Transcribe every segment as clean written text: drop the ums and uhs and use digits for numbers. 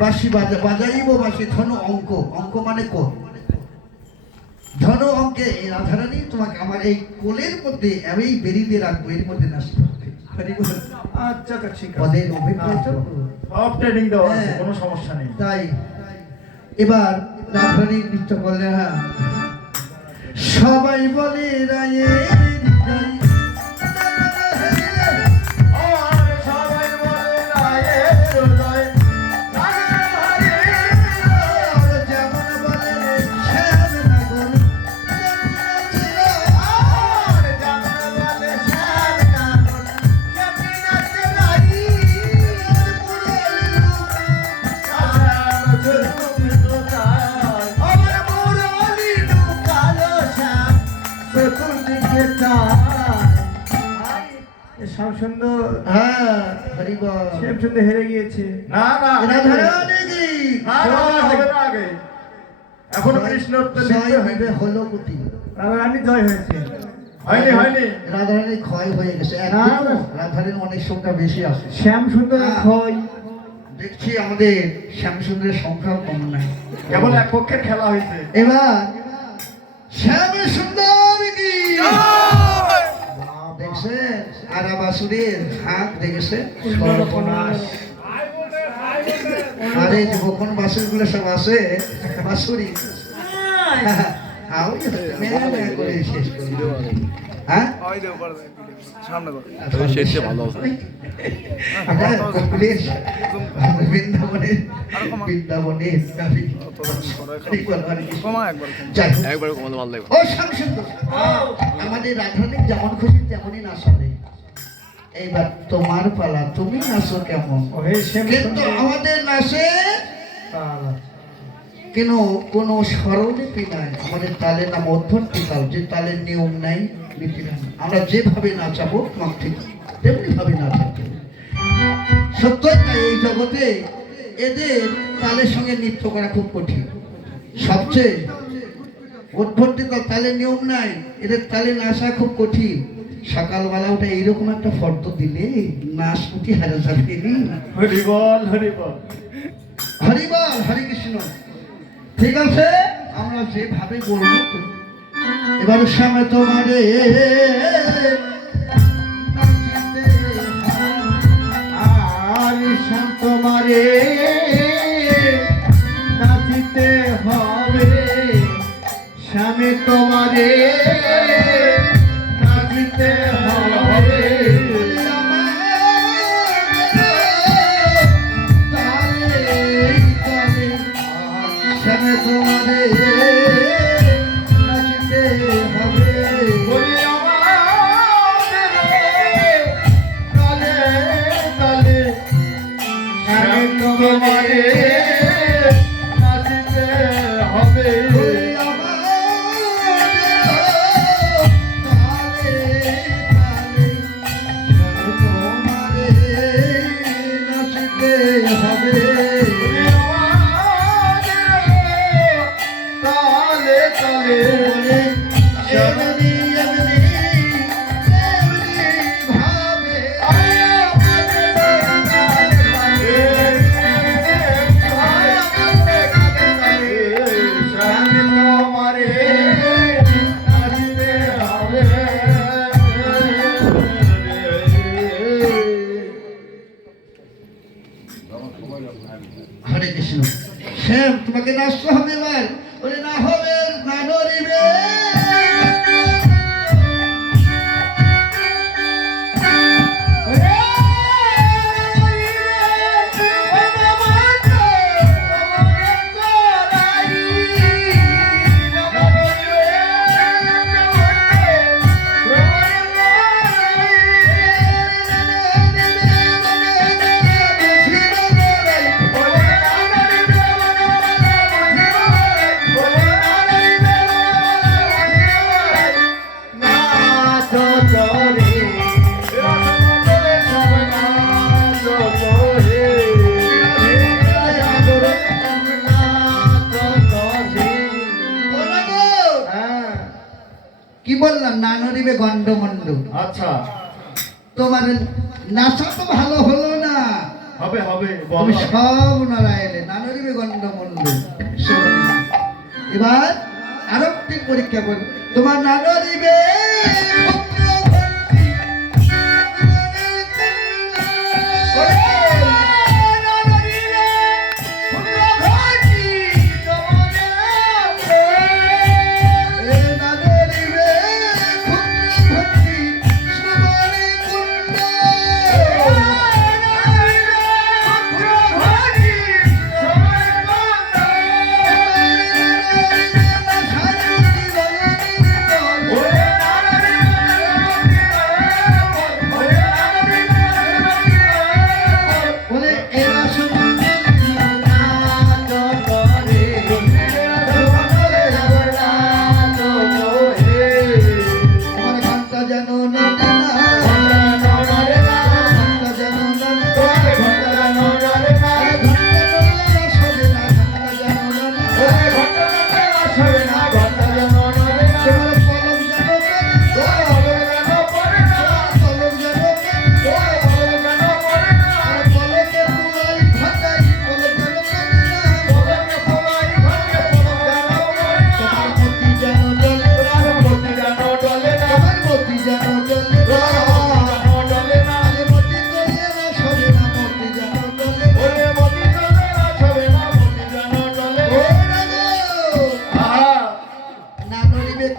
বাঁশি বাজাইব বাঁশি ধন অঙ্ক অঙ্ক মানে কোন ধন অঙ্কে এই রাধারানী তোমাকে আমার এই কোলের মধ্যে আমি বেরিয়ে রাখবো এর মধ্যে নাচতে হবে। আচ্ছা ঠিক আছে পদের অভিপ্রায় সব ট্রেনিং দেওয়া আছে কোনো সমস্যা নেই। তাই এবার রাধারানী নৃত্য করলে হ্যাঁ সবাই বলে রায়ে সুন্দর হ্যাঁ হরিবল সুন্দর হেরে গিয়েছে। না না আগে এখনো কৃষ্ণ হলো কুটি রাধারানী জয় হয়েছে হয়নি রাধারানী ক্ষয় হয়ে গেছে রাধারানী অনেক সংখ্যা বেশি আছে শ্যাম সুন্দর ক্ষয় দেখছি আমাদের শ্যাম সুন্দরের সংখ্যা কম নাই কেবল এক পক্ষের খেলা হয়েছে। এবার শ্যাম সুন্দর কি দেখছে আরাবাসুরের হাত দেখেছে আরে যখন বাসুর গুলো সব আসে বাসুরি করে শেষ করি হ্যাঁ আমাদের রাধারানীর যেমন খুশি তেমনই নাচ হবে। এইবার তোমার পালা তুমি নাচো কেমন কিন্তু আমাদের নাচে কেন কোনো স্বরলিপি নাই আমাদের তালের নাম অধ্যর্থী তাল যে তালের নিয়ম নাই নীতি নাই আমরা যেভাবে নাচাবো তোমার ঠিক তেমনি ভাবে নাচাতে সত্যই তাই এই জগতে এদের তালের সঙ্গে নৃত্য করা খুব কঠিন সবচেয়ে অধ্যর্থী তাল তালের নিয়ম নাই এদের তালে নাচা খুব কঠিন সকালবেলা ওটা এইরকম একটা ফর্দ দিলে নাচ উঠি হারা যাবে হরিবল হরিবল হরিবল হরে কৃষ্ণ ঠিক আছে আমরা যেভাবে বলবো এবার সামনে তোমারে আর তোমারে নাচিতে হবে স্বামী তোমারে নাচিতে হবে স্বামী তোমারে নাচিতে হবে স্বামী তোমারে নাচিতে হবে হরে কৃষ্ণ শ্যাম তোমাকে নাচতে হবে এবার ওরে না হবে না নড়িবে নানরিবে গন্ডমন্ড। আচ্ছা তোমার নাচা তো ভালো হলো না, হবে হবে তুমি বলো সব নারায়ণে নানরিবে গন্ডমন্ড। এবার আরো একটি পরীক্ষা করবো, তোমার নানরিবে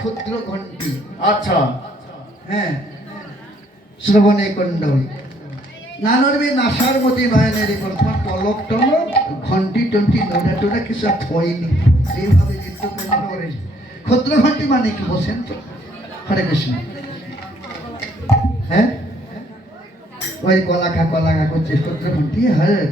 ক্ষুদ্র ঘন্টি। আচ্ছা হ্যাঁ, শ্রবণে কুণ্ডল নানরবি নাসার মতি নয়নের তোমার পলক টলক ঘন্টি টন্টি নোটা টোটা কিছু আর থয়নি, এইভাবে নৃত্য করে। ক্ষুদ্র ঘন্টি মানে কি বসেন তো? হরে কৃষ্ণ। হ্যাঁ, ওই কলা খা করছে ক্ষুদ্র ঘন্টি। হ্যাঁ